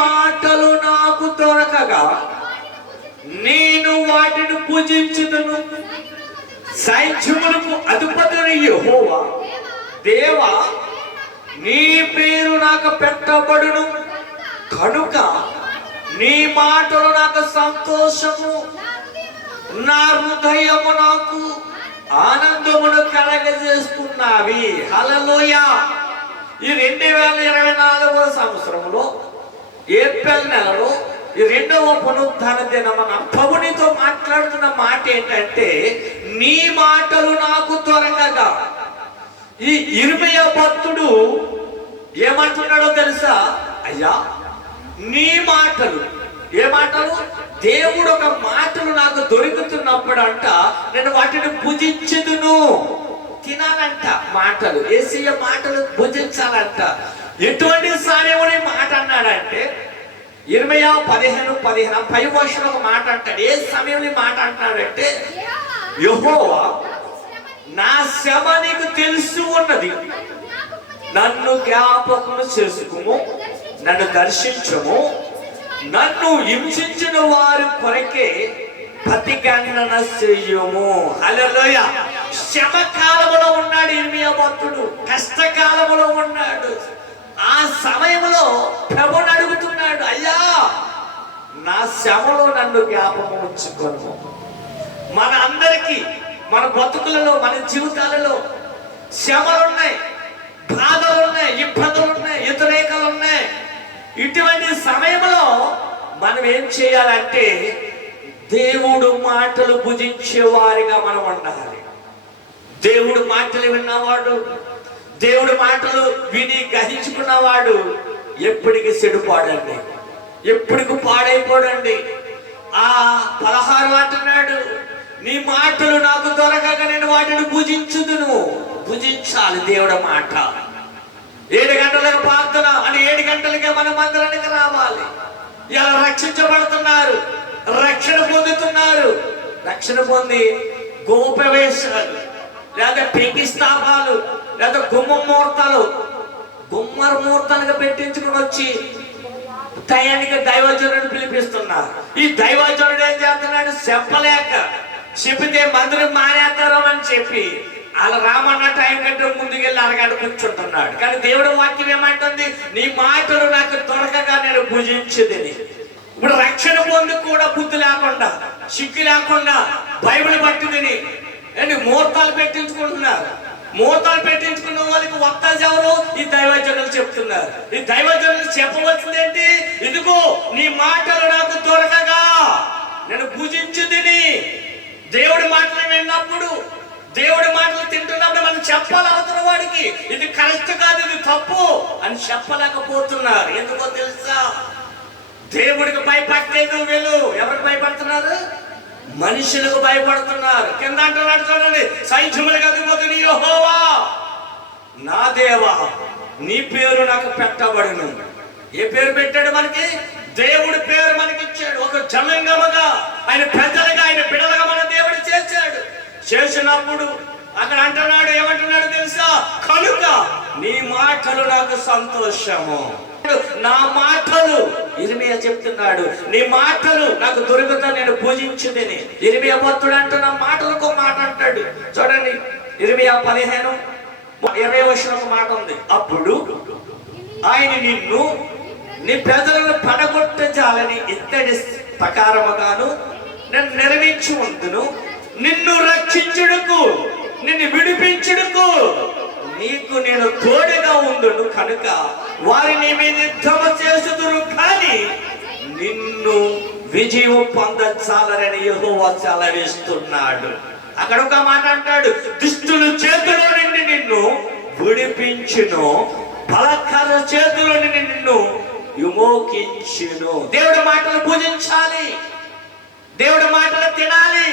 మాటలు నాకు దొరకగా నేను వాటిని పూజించుదును. సైన్యములకు అధిపతిని యెహోవా దేవా నీ పేరు నాకు పెట్టబడును కనుక నీ మాటలు నాకు సంతోషము, నా హృదయము నాకు ఆనందమును కలగజేస్తున్నవి. హల్లెలూయా. ఈ 2024 సంవత్సరంలో ఏప్రిల్ నెలలో ఈ 2వ పునరుద్ధాన దినమున ప్రభునితో మాట్లాడుతున్న మాట ఏంటంటే, నీ మాటలు నాకు దొరకగా. ఈ ఇర్మీయా భక్తుడు ఏమంటున్నాడో తెలుసా? అయ్యా నీ మాటలు, ఏ మాటలు? దేవుడు ఒక మాటలు నాకు దొరుకుతున్నప్పుడు అంట నేను వాటిని భుజించుదును. తినాలంట మాటలు, యేసయ్య మాటలు భుజించాలంట. ఎటువంటి సమయంలో మాట అన్నాడంటే, ఇర్మీయా 15:15 పై వర్షంలో ఒక మాట అంటాడు. ఏ సమయంలో మాట అంటాడంటే, యెహోవా నా శ్రమ నీకు తెలుసు ఉన్నది, నన్ను జ్ఞాపకం చేసుకుము, నన్ను దర్శించము, నన్ను హింసించిన వారి కొరకే ప్రతిగణన చెయ్యము. హల్లెలూయా. శ్రమ కాలంలో ఉన్నాడు ఇర్మీయా భక్తుడు, కష్టకాలంలో ఉన్నాడు. ఆ సమయంలో ప్రభువుని అడుగుతున్నాడు, అయ్యా నా శ్రమలో నన్ను జ్ఞాపకం ఉంచుకోను. మన అందరికీ మన బతుకులలో, మన జీవితాలలో శ్రమలు ఉన్నాయి, బాధలు ఉన్నాయి, ఇబ్బందులు ఉన్నాయి, వ్యతిరేకాలు ఉన్నాయి. ఇటువంటి సమయంలో మనం ఏం చేయాలంటే దేవుడు మాటలు భుజించే వారిగా మనం ఉండాలి. దేవుడు మాటలు విన్నవాడు, దేవుడు మాటలు విని గ్రహించుకున్నవాడు ఎప్పటికీ చెడిపోడండి, ఎప్పటికి పాడైపోడండి. ఆ 16 అంటున్నాడు, నీ మాటలు నాకు దొరకగా నేను వాటిని భుజించుదును. భుజించాలి దేవుడి మాట. 7 గంటలకు ప్రార్థన అని 7 గంటలకే మన మందిరానికి రావాలి. ఇలా రక్షించబడుతున్నారు, రక్షణ పొందుతున్నారు. రక్షణ పొంది గోపవేశాలు, లేదా పెంకి స్థాపాలు, లేదా గుమ్మ ముహూర్తాలు, గుమ్మర ముహూర్తానికి పెట్టించుకుని వచ్చి టయానికి దైవజనుడు పిలిపిస్తున్నారు. ఈ దైవజనుడు ఏం చేస్తున్నాడు? చెప్పలేక, చెప్పితే మందిరం మానేస్తారో అని చెప్పి అలా రామన్న టైం కంటే ముందుకెళ్ళి అరగంట కూర్చుంటున్నాడు. కానీ దేవుడు వాక్యం ఏమంటుంది? నీ మాటలు నాకు దొరకగా నేను భుజించుదని. ఇప్పుడు రక్షణ పొంది కూడా బుద్ధి లేకుండా, సిగ్గు లేకుండా బైబిల్ పట్టుకుని ముహూర్తాలు పెట్టించుకుంటున్నారు. ముహూర్తాలు పెట్టించుకున్న వాళ్ళకి వక్తాలు ఎవరు? ఈ దైవజనులు చెప్తున్నారు. ఈ దైవజనులు చెప్పవలసిందేంటి? ఇదిగో నీ మాటలు నాకు దొరకగా నేను భుజించుదని. దేవుడి మాటలు విన్నప్పుడు, దేవుడి మాటలు తింటున్నప్పుడు మనం చెప్పాలి అవతల వాడికి, ఇది కరెక్ట్ కాదు, ఇది తప్పు అని చెప్పలేకపోతున్నారు. ఎందుకో తెలుసా? దేవుడికి భయపడలేదు వీళ్ళు. ఎవరికి భయపడుతున్నారు? మనుషులకు భయపడుతున్నారు. కింద అంటున్నాడు చూడండి, సైన్యములకు అధిపతిని యెహోవా నా దేవా నీ పేరు నాకు పెట్టబడును. ఏ పేరు పెట్టాడు మనకి? దేవుడి పేరు మనకి ఇచ్చాడు. ఒక జనాంగముగా, ఆయన ప్రజలుగా, ఆయన బిడ్డలుగా మన దేవుడు చేశాడు. చేసినప్పుడు అక్కడ అంటున్నాడు, ఏమంటున్నాడు తెలుసా? కనుక నీ మాటలు నాకు సంతోషము. నా మాటలు, ఇర్మీయా చెప్తున్నాడు, నీ మాటలు నాకు దొరుకుతా నేను పూజించుదని. ఇర్మీయా భక్తుడు అంటున్న మాటలకు మాట అంటాడు చూడండి. ఇర్మీయా 15:20 ఒక మాట ఉంది. అప్పుడు ఆయన నిన్ను నీ ప్రజలను పడగొట్టజాలని ఇత్తడి ప్రకారముగాను నేను నెరవేర్చి ఉందును. నిన్ను రక్షించుడుకు, నిన్ను విడిపించుడుకు నీకు నేను తోడుగా ఉందును. కనుక వారిని మీద యుద్ధము చేసుదురు, కానీ నిన్ను విజయం పొందచాలని యెహోవా సెలవిస్తున్నాడు. అక్కడ ఒక మాట అంటాడు, దుష్టుల చేతిలో నుండి నిన్ను విడిపించును, బలకర్ర చేతిలో నుండి నిన్ను విమోచించును. దేవుడి మాటలు పూజించాలి, దేవుడి మాటలు తినాలి.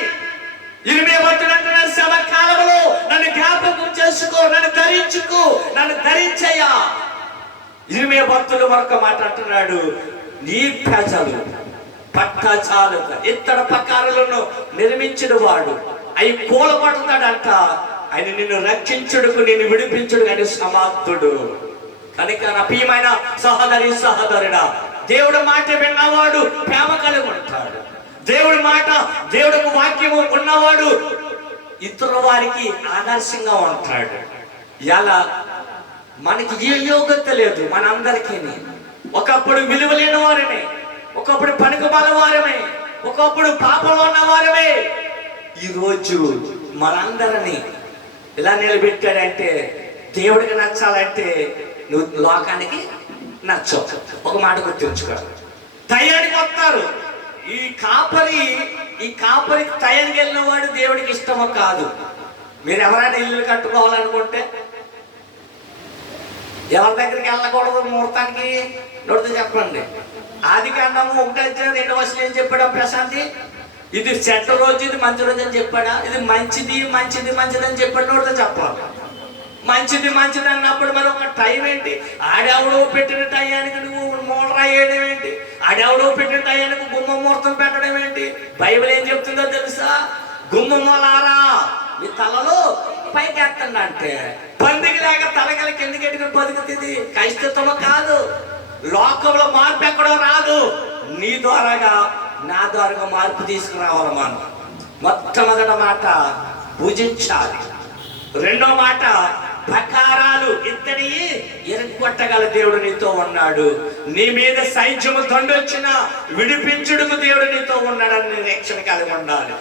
ఇర్మీయా భక్తుడు అంటున్నాడు, శ్రమ కాలంలో నన్ను జ్ఞాపకం చేసుకో, నన్ను ధరించుకో, నన్ను ధరించయ్యా. ఇర్మీయా భక్తుడు మరొక మాట అంటున్నాడు, నీ ప్రజలు పట్టచాలుగా ఇత్తడి ప్రకారాలను నిర్మించిన వాడు అవి కూలబడుతాడంట. ఆయన నిన్ను రక్షించుడుకు, నిన్ను విడిపించుడు ఆయన సమర్థుడు. కనుక నా ప్రియమైన సహోదరి సహోదరుడా, దేవుడి మాట విన్నవాడు ప్రేమ కలిగి ఉంటాడు. దేవుడి మాట, దేవుడికి వాక్యము ఉన్నవాడు ఇతర వారికి ఆదర్శంగా ఉంటాడు. ఎలా మనకి ఏ యోగ్యత లేదు, మనందరికీ ఒకప్పుడు విలువ లేని వారమే, ఒకప్పుడు పనికిమాల వారమే, ఒకప్పుడు పాపంలో ఉన్న వారమే. ఈరోజు మనందరినీ ఇలా నిలబెట్టాడంటే దేవుడికి నచ్చాలంటే నువ్వు లోకానికి నచ్చవు. ఒక మాట గుర్తుంచుకో, టయానికి వస్తారు. ఈ కాపరికి టయానికి వెళ్ళిన వాడు దేవుడికి ఇష్టమో కాదు. మీరు ఎవరైనా ఇల్లు కట్టుకోవాలనుకుంటే ఎవరి దగ్గరికి వెళ్ళకూడదు ముహూర్తానికి నోటితో చెప్పండి. ఆదికాండము 1:2 ఏం చెప్పాడు ప్రశాంతి? ఇది చెడ్డ రోజు, ఇది మంచి రోజు అని చెప్పాడా? ఇది మంచిది అని చెప్పాడు. నోటితో చెప్పాలి. మంచిది అన్నప్పుడు మరి ఒక టైం ఏంటి? ఆడెవడో పెట్టిన టయానికి నువ్వు మూల రాయడం ఏంటి? ఆడెవడో పెట్టిన టయానికి గుమ్మ ముహూర్తం పెట్టడం ఏంటి? బైబిల్ ఏం చెప్తుందో తెలుసా? గుమ్మలారా మీ తలలో పైకి ఎత్తండి అంటే పందికి లేక తలగల కిందకి ఎట్టుకుని బతుకుతుంది. కష్టతమ కాదు. లోకంలో మార్పు ఎక్కడో రాదు. నీ ద్వారాగా నా ద్వారాగా మార్పు తీసుకురావాలి. మనం మొట్టమొదటి మాట భుజించాలి. రెండో మాట ప్రకారాలు ఇద్దరి ఎరగొట్టగల దేవుడు నీతో ఉన్నాడు. నీ మీద సైన్యము దండొచ్చినా విడిపించుడుకు దేవుడు నీతో ఉన్నాడని నిరీక్షణ కలిగి ఉండాలి.